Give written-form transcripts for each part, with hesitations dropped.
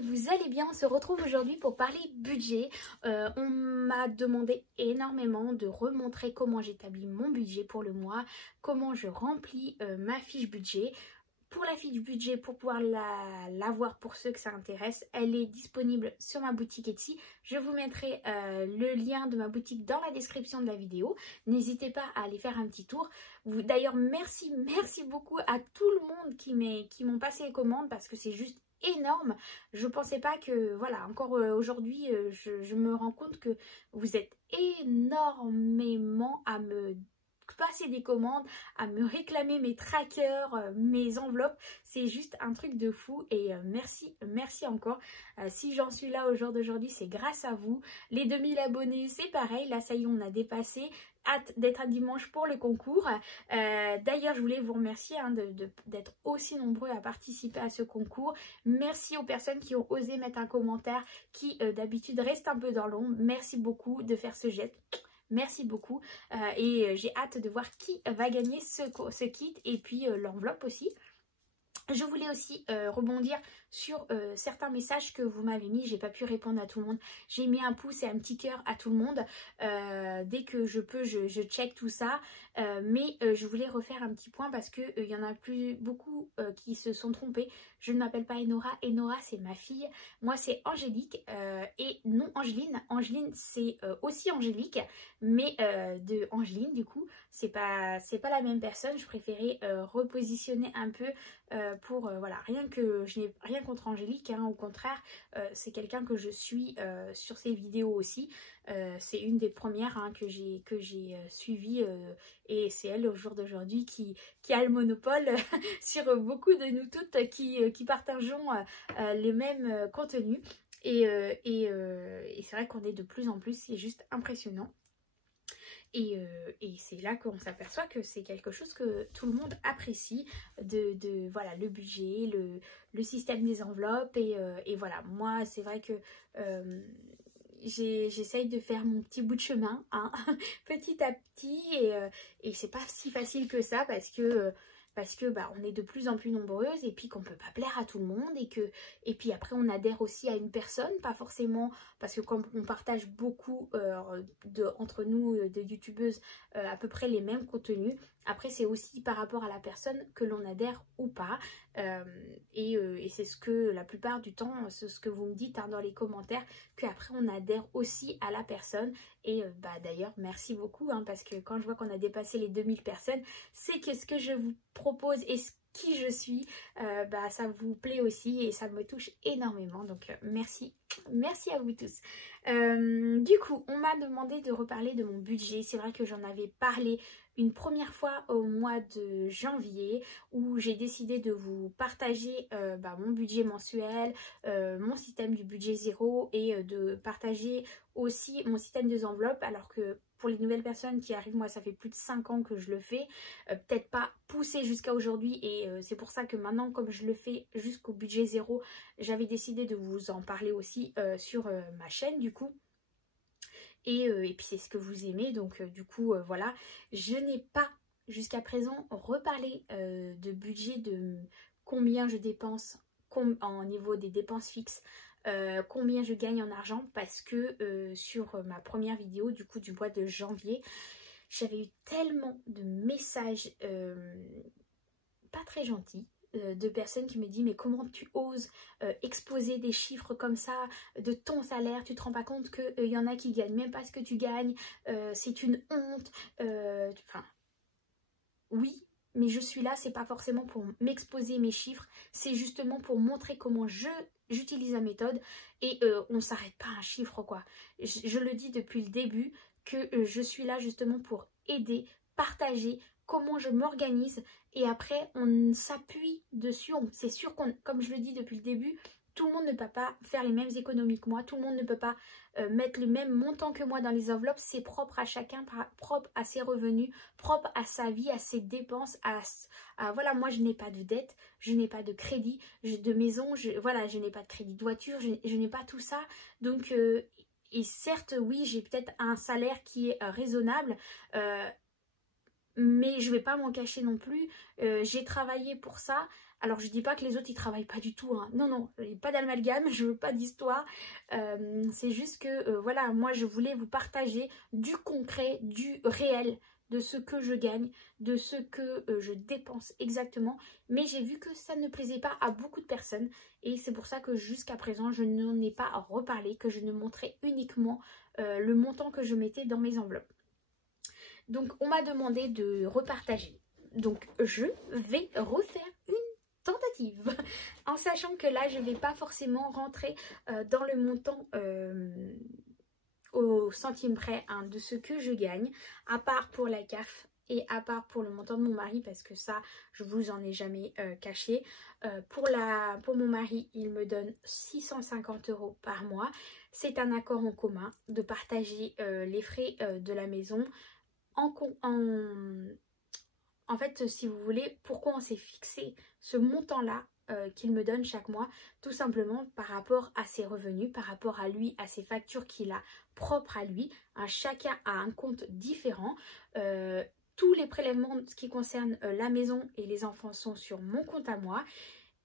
que vous allez bien. On se retrouve aujourd'hui pour parler budget. On m'a demandé énormément de remontrer comment j'établis mon budget pour le mois, comment je remplis ma fiche budget. Pour la fiche budget, pour pouvoir la voir pour ceux que ça intéresse, elle est disponible sur ma boutique Etsy. Je vous mettrai le lien de ma boutique dans la description de la vidéo. N'hésitez pas à aller faire un petit tour. D'ailleurs, merci beaucoup à tout le monde qui m'ont passé les commandes parce que c'est juste énorme. Je pensais pas que, voilà, encore aujourd'hui, je me rends compte que vous êtes énormément à me passer des commandes, à me réclamer mes trackers, mes enveloppes. C'est juste un truc de fou et merci encore. Si j'en suis là au jour d'aujourd'hui, c'est grâce à vous. Les 2000 abonnés, c'est pareil. Là, ça y est, on a dépassé. Hâte d'être à dimanche pour le concours. D'ailleurs, je voulais vous remercier d'être aussi nombreux à participer à ce concours. Merci aux personnes qui ont osé mettre un commentaire, qui d'habitude restent un peu dans l'ombre. Merci beaucoup de faire ce geste. Merci beaucoup et j'ai hâte de voir qui va gagner ce kit et puis l'enveloppe aussi. Je voulais aussi rebondir sur certains messages que vous m'avez mis. J'ai pas pu répondre à tout le monde. J'ai mis un pouce et un petit cœur à tout le monde. Dès que je peux, je check tout ça. Mais je voulais refaire un petit point parce que il y en a beaucoup qui se sont trompés. Je ne m'appelle pas Enora. Enora, c'est ma fille. Moi, c'est Angélique et non Angeline. Angeline, c'est aussi Angélique, mais de Angeline, du coup, c'est pas la même personne. Je préférais repositionner un peu pour voilà, je n'ai rien contre Angélique, hein, au contraire, c'est quelqu'un que je suis sur ses vidéos aussi. C'est une des premières, hein, que j'ai suivie et c'est elle au jour d'aujourd'hui qui a le monopole sur beaucoup de nous toutes qui partageons les mêmes contenus et c'est vrai qu'on est de plus en plus, c'est juste impressionnant. Et c'est là qu'on s'aperçoit que c'est quelque chose que tout le monde apprécie, voilà, le budget, le système des enveloppes et voilà, moi c'est vrai que j'essaye de faire mon petit bout de chemin, hein, petit à petit et c'est pas si facile que ça parce que bah, on est de plus en plus nombreuses et puis qu'on peut pas plaire à tout le monde et puis après on adhère aussi à une personne, pas forcément parce que comme on partage beaucoup entre nous de youtubeuses à peu près les mêmes contenus, après c'est aussi par rapport à la personne que l'on adhère ou pas et c'est ce que la plupart du temps, c'est ce que vous me dites, hein, dans les commentaires, qu'après on adhère aussi à la personne et bah d'ailleurs merci beaucoup, hein, parce que quand je vois qu'on a dépassé les 2000 personnes, c'est que ce que je vous propose et qui je suis, bah ça vous plaît aussi et ça me touche énormément, donc merci à vous tous. Du coup on m'a demandé de reparler de mon budget. C'est vrai que j'en avais parlé une première fois au mois de janvier où j'ai décidé de vous partager bah, mon budget mensuel, mon système du budget zéro et de partager aussi mon système des enveloppes, alors que pour les nouvelles personnes qui arrivent, moi ça fait plus de 5 ans que je le fais, peut-être pas poussé jusqu'à aujourd'hui et c'est pour ça que maintenant comme je le fais jusqu'au budget zéro, j'avais décidé de vous en parler aussi sur ma chaîne du coup. Et puis c'est ce que vous aimez, donc du coup voilà, je n'ai pas jusqu'à présent reparlé de budget, de combien je dépense en niveau des dépenses fixes, combien je gagne en argent, parce que sur ma première vidéo du coup du mois de janvier, j'avais eu tellement de messages pas très gentils de personnes qui me disent mais comment tu oses exposer des chiffres comme ça de ton salaire, tu te rends pas compte qu'il y en a qui gagnent même pas ce que tu gagnes, c'est une honte, enfin oui, mais je suis là, c'est pas forcément pour m'exposer mes chiffres, c'est justement pour montrer comment j'utilise la méthode et on s'arrête pas à un chiffre quoi. Je le dis depuis le début que je suis là justement pour aider, partager comment je m'organise et après on s'appuie dessus. C'est sûr qu'on, comme je le dis depuis le début, tout le monde ne peut pas faire les mêmes économies que moi, tout le monde ne peut pas mettre le même montant que moi dans les enveloppes. C'est propre à chacun, propre à ses revenus, propre à sa vie, à ses dépenses, voilà, moi je n'ai pas de dette, je n'ai pas de crédit de maison, voilà, je n'ai pas de crédit de voiture, je n'ai pas tout ça, donc et certes oui j'ai peut-être un salaire qui est raisonnable, mais je vais pas m'en cacher non plus, j'ai travaillé pour ça. Alors je dis pas que les autres ils travaillent pas du tout, hein. Non, non, pas d'amalgame, je veux pas d'histoire. C'est juste que voilà, moi je voulais vous partager du concret, du réel, de ce que je gagne, de ce que je dépense exactement. Mais j'ai vu que ça ne plaisait pas à beaucoup de personnes. Et c'est pour ça que jusqu'à présent, je n'en ai pas reparlé, que je ne montrais uniquement le montant que je mettais dans mes enveloppes. Donc on m'a demandé de repartager. Donc je vais refaire une tentative. En sachant que là, je ne vais pas forcément rentrer dans le montant au centime près hein, de ce que je gagne, à part pour la CAF et à part pour le montant de mon mari, parce que ça, je vous en ai jamais caché. Pour mon mari, il me donne 650 € par mois. C'est un accord en commun de partager les frais de la maison. En fait, si vous voulez, pourquoi on s'est fixé ce montant-là qu'il me donne chaque mois? Tout simplement par rapport à ses revenus, par rapport à lui, à ses factures qu'il a propres à lui. Hein, chacun a un compte différent. Tous les prélèvements qui concernent la maison et les enfants sont sur mon compte à moi.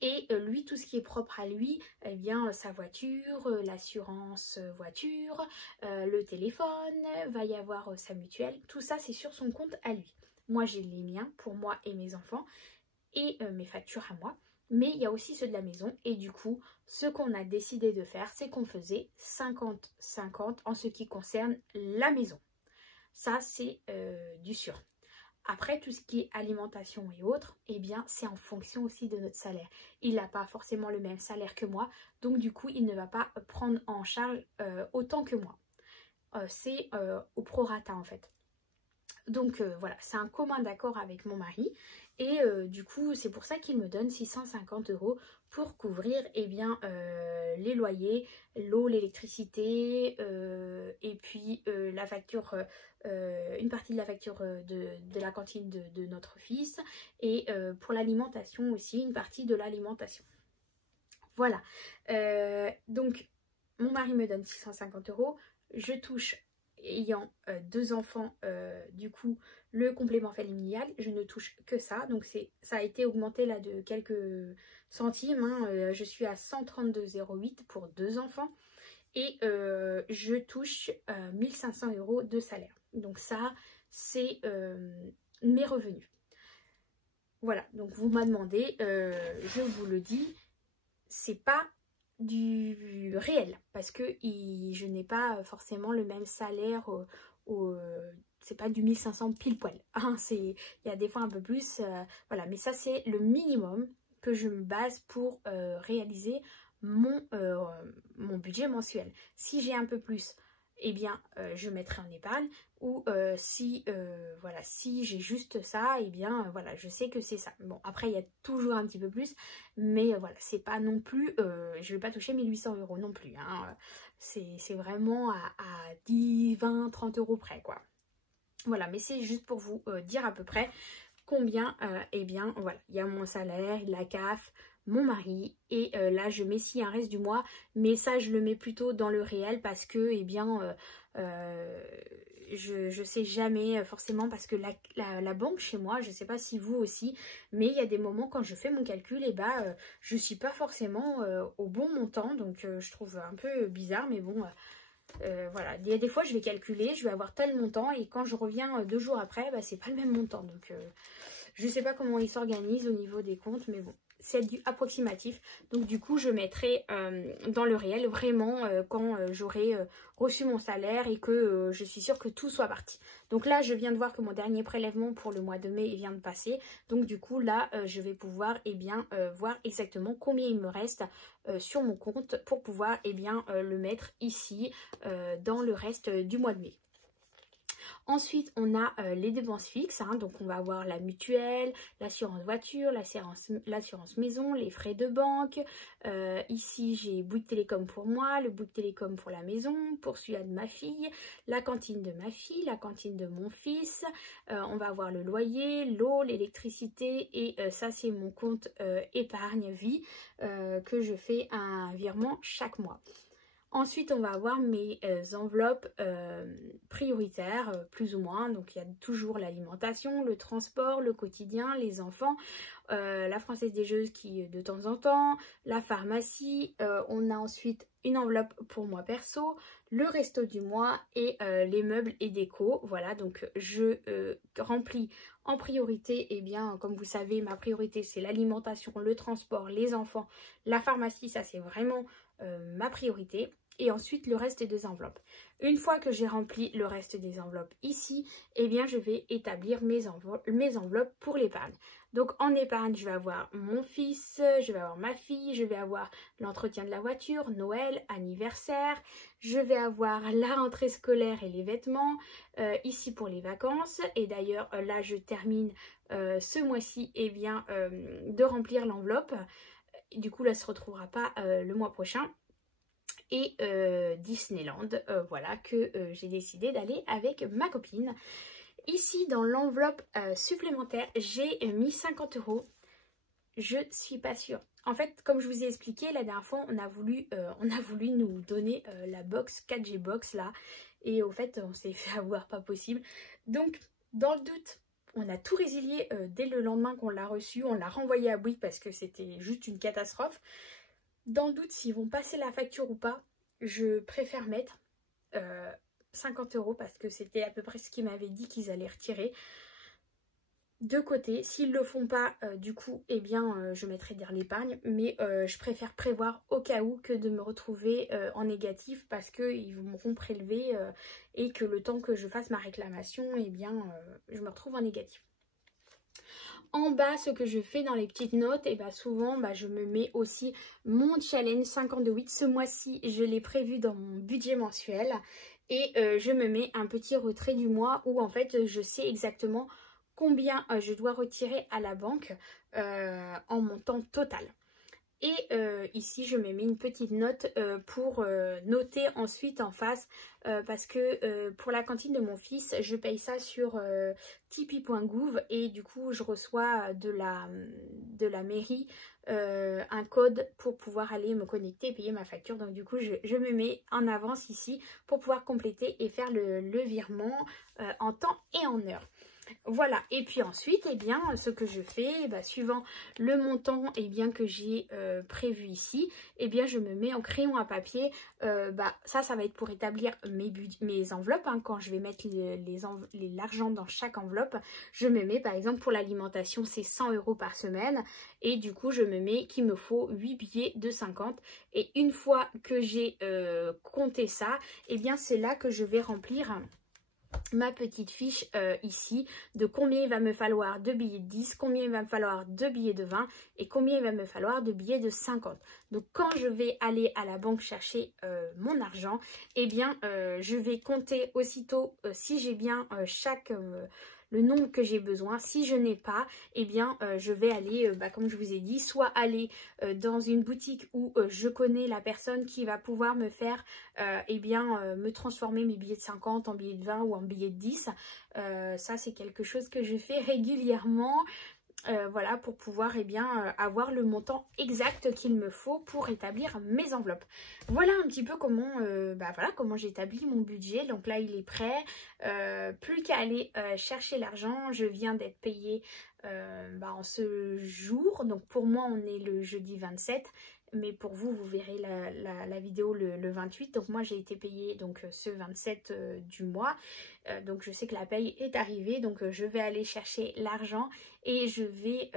Et lui, tout ce qui est propre à lui, eh bien sa voiture, l'assurance voiture, le téléphone, va y avoir sa mutuelle. Tout ça, c'est sur son compte à lui. Moi, j'ai les miens pour moi et mes enfants et mes factures à moi. Mais il y a aussi ceux de la maison. Et du coup, ce qu'on a décidé de faire, c'est qu'on faisait 50-50 en ce qui concerne la maison. Ça, c'est du sûr. Après, tout ce qui est alimentation et autres, eh bien, c'est en fonction aussi de notre salaire. Il n'a pas forcément le même salaire que moi. Donc, du coup, il ne va pas prendre en charge autant que moi. C'est au prorata, en fait. Donc voilà, c'est un commun d'accord avec mon mari et du coup c'est pour ça qu'il me donne 650 € pour couvrir eh bien, les loyers, l'eau, l'électricité et puis la facture, une partie de la facture de la cantine de notre fils et pour l'alimentation aussi, une partie de l'alimentation. Voilà, donc mon mari me donne 650 €, je touche ayant 2 enfants, du coup, le complément familial, je ne touche que ça. Donc, ça a été augmenté là de quelques centimes. Hein, je suis à 132,08 € pour 2 enfants. Et je touche 1500 € de salaire. Donc, ça, c'est mes revenus. Voilà, donc vous m'avez demandé, je vous le dis, c'est pas du réel parce que je n'ai pas forcément le même salaire c'est pas du 1500 pile poil hein, il y a des fois un peu plus voilà, mais ça c'est le minimum que je me base pour réaliser mon budget mensuel. Si j'ai un peu plus, eh bien je mettrai en épargne, ou voilà, si j'ai juste ça, eh bien voilà, je sais que c'est ça. Bon, après il y a toujours un petit peu plus, mais voilà, c'est pas non plus je vais pas toucher 1800 € non plus hein. C'est vraiment à 10, 20, 30 € près quoi. Voilà, mais c'est juste pour vous dire à peu près combien, eh bien voilà, il y a mon salaire, la CAF, mon mari, et là je mets si un reste du mois, mais ça je le mets plutôt dans le réel parce que, eh bien, je sais jamais forcément, parce que la banque chez moi, je sais pas si vous aussi, mais il y a des moments quand je fais mon calcul, et bah je suis pas forcément au bon montant, donc je trouve un peu bizarre, mais bon... voilà, il y a des fois je vais calculer, je vais avoir tel montant et quand je reviens 2 jours après, bah, c'est pas le même montant. Donc je sais pas comment ils s'organisent au niveau des comptes, mais bon, c'est du approximatif. Donc du coup je mettrai dans le réel vraiment quand j'aurai reçu mon salaire et que je suis sûre que tout soit parti. Donc là je viens de voir que mon dernier prélèvement pour le mois de mai vient de passer. Donc du coup là je vais pouvoir bien voir exactement combien il me reste sur mon compte pour pouvoir bien le mettre ici dans le reste du mois de mai. Ensuite, on a les dépenses fixes, hein, donc on va avoir la mutuelle, l'assurance voiture, l'assurance maison, les frais de banque. Ici, j'ai Bouygues Télécom pour moi, le Bouygues Télécom pour la maison, pour celui-là de ma fille, la cantine de ma fille, la cantine de mon fils. On va avoir le loyer, l'eau, l'électricité et ça, c'est mon compte épargne vie que je fais un virement chaque mois. Ensuite, on va avoir mes enveloppes prioritaires, plus ou moins. Donc, il y a toujours l'alimentation, le transport, le quotidien, les enfants, la Française des Jeux qui de temps en temps, la pharmacie. On a ensuite une enveloppe pour moi perso, le resto du mois et les meubles et déco. Voilà, donc je remplis en priorité, et bien, comme vous savez, ma priorité c'est l'alimentation, le transport, les enfants, la pharmacie, ça c'est vraiment ma priorité. Et ensuite le reste des enveloppes. Une fois que j'ai rempli le reste des enveloppes ici, eh bien je vais établir mes enveloppes pour l'épargne. Donc en épargne, je vais avoir mon fils, je vais avoir ma fille, je vais avoir l'entretien de la voiture, Noël, anniversaire, je vais avoir la rentrée scolaire et les vêtements, ici pour les vacances. Et d'ailleurs là je termine ce mois-ci eh bien de remplir l'enveloppe. Du coup là ça ne se retrouvera pas le mois prochain. Et Disneyland, voilà, que j'ai décidé d'aller avec ma copine. Ici, dans l'enveloppe supplémentaire, j'ai mis 50 €. Je suis pas sûre. En fait, comme je vous ai expliqué, la dernière fois, on a voulu nous donner la box 4G box là. Et au fait, on s'est fait avoir, pas possible. Donc, dans le doute, on a tout résilié dès le lendemain qu'on l'a reçu. On l'a renvoyé à Bouygues parce que c'était juste une catastrophe. Dans le doute s'ils vont passer la facture ou pas, je préfère mettre 50 € parce que c'était à peu près ce qu'ils m'avaient dit qu'ils allaient retirer de côté. S'ils ne le font pas, du coup, eh bien, je mettrai dans l'épargne. Mais je préfère prévoir au cas où que de me retrouver en négatif parce qu'ils m'auront prélevé et que le temps que je fasse ma réclamation, eh bien, je me retrouve en négatif. En bas, ce que je fais dans les petites notes, et bah souvent je me mets aussi mon challenge 52 Ce mois-ci, je l'ai prévu dans mon budget mensuel. Et je me mets un petit retrait du mois où en fait je sais exactement combien je dois retirer à la banque en montant total. Et ici je me mets une petite note pour noter ensuite en face parce que pour la cantine de mon fils je paye ça sur tipeee.gouv et du coup je reçois de la mairie un code pour pouvoir aller me connecter et payer ma facture. Donc du coup je me mets en avance ici pour pouvoir compléter et faire le virement en temps et en heure. Voilà, et puis ensuite, eh bien, ce que je fais, suivant le montant que j'ai prévu ici, eh bien, je me mets en crayon à papier. Ça va être pour établir mes enveloppes. Hein, quand je vais mettre l'argent dans chaque enveloppe, je me mets, par exemple, pour l'alimentation, c'est 100 € par semaine. Et du coup, je me mets qu'il me faut 8 billets de 50. Et une fois que j'ai compté ça, eh bien, c'est là que je vais remplir ma petite fiche ici de combien il va me falloir de billets de 10, combien il va me falloir de billets de 20 et combien il va me falloir de billets de 50. Donc quand je vais aller à la banque chercher mon argent, eh bien je vais compter aussitôt si j'ai bien le nombre que j'ai besoin. Si je n'ai pas, eh bien je vais aller, comme je vous ai dit, soit aller dans une boutique où je connais la personne qui va pouvoir me faire, me transformer mes billets de 50 en billets de 20 ou en billets de 10. Ça c'est quelque chose que je fais régulièrement. Voilà, pour pouvoir avoir le montant exact qu'il me faut pour établir mes enveloppes. Voilà un petit peu comment j'établis mon budget. Donc là il est prêt, plus qu'à aller chercher l'argent. Je viens d'être payée en ce jour, donc pour moi on est le jeudi 27. Mais pour vous, vous verrez la vidéo le 28. Donc moi j'ai été payée donc ce 27 du mois. Donc je sais que la paye est arrivée. Donc je vais aller chercher l'argent et je vais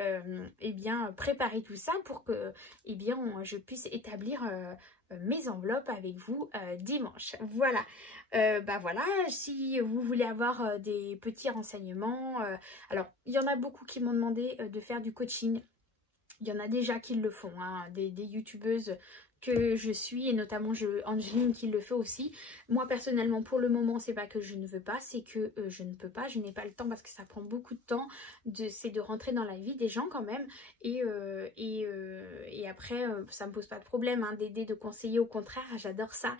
préparer tout ça pour que je puisse établir mes enveloppes avec vous dimanche. Voilà. Voilà, si vous voulez avoir des petits renseignements. Alors il y en a beaucoup qui m'ont demandé de faire du coaching. Il y en a déjà qui le font, hein, des youtubeuses que je suis et notamment Angeline qui le fait aussi. Moi personnellement pour le moment c'est pas que je ne veux pas, c'est que je ne peux pas, je n'ai pas le temps parce que ça prend beaucoup de temps, c'est de rentrer dans la vie des gens quand même et après ça me pose pas de problème hein, d'aider, de conseiller, au contraire j'adore ça,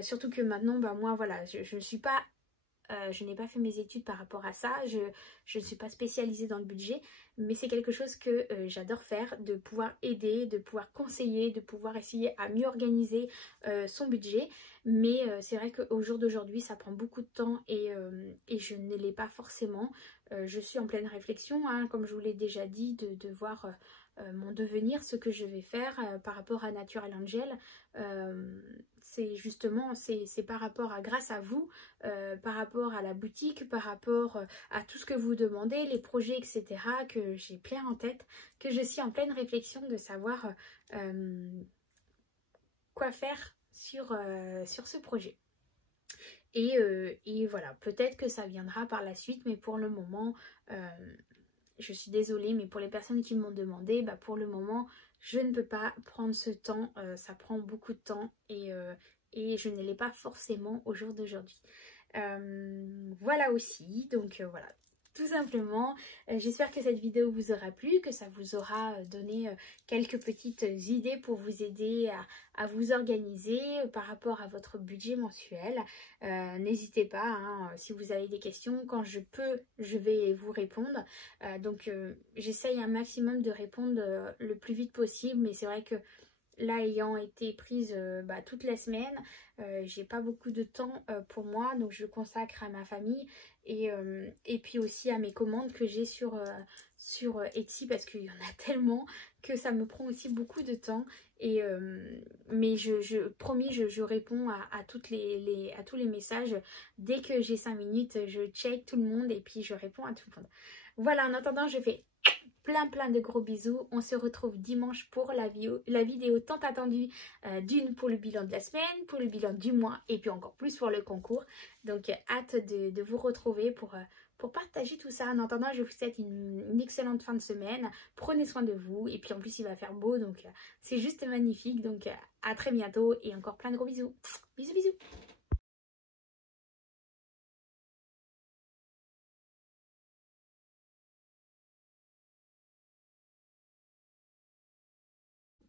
surtout que maintenant moi voilà je ne suis pas je n'ai pas fait mes études par rapport à ça, je ne suis pas spécialisée dans le budget, mais c'est quelque chose que j'adore faire, de pouvoir aider, de pouvoir conseiller, de pouvoir essayer à mieux organiser son budget. Mais c'est vrai qu'au jour d'aujourd'hui ça prend beaucoup de temps et je ne l'ai pas forcément. Je suis en pleine réflexion, hein, comme je vous l'ai déjà dit, de voir mon devenir, ce que je vais faire par rapport à Natural Angel. C'est justement, c'est par rapport à, grâce à vous, par rapport à la boutique, par rapport à tout ce que vous demandez, les projets, etc., que j'ai plein en tête, que je suis en pleine réflexion de savoir quoi faire sur ce projet. Et voilà, peut-être que ça viendra par la suite, mais pour le moment, je suis désolée, mais pour les personnes qui m'ont demandé, bah pour le moment, je ne peux pas prendre ce temps, ça prend beaucoup de temps et je ne l'ai pas forcément au jour d'aujourd'hui. Voilà aussi, donc voilà. Tout simplement, j'espère que cette vidéo vous aura plu, que ça vous aura donné quelques petites idées pour vous aider à vous organiser par rapport à votre budget mensuel. N'hésitez pas, hein, si vous avez des questions, quand je peux, je vais vous répondre. Donc j'essaye un maximum de répondre le plus vite possible, mais c'est vrai que là, ayant été prise toute la semaine, j'ai pas beaucoup de temps pour moi, donc je le consacre à ma famille et puis aussi à mes commandes que j'ai sur Etsy, parce qu'il y en a tellement que ça me prend aussi beaucoup de temps. Mais promis, je réponds à tous les messages. Dès que j'ai 5 minutes, je check tout le monde et puis je réponds à tout le monde. Voilà, en attendant, je fais plein de gros bisous. On se retrouve dimanche pour la vidéo tant attendue d'une pour le bilan de la semaine, pour le bilan du mois et puis encore plus pour le concours. Donc hâte de vous retrouver pour partager tout ça. En attendant, je vous souhaite une excellente fin de semaine. Prenez soin de vous et puis en plus il va faire beau, donc c'est juste magnifique. Donc à très bientôt et encore plein de gros bisous. Bisous bisous.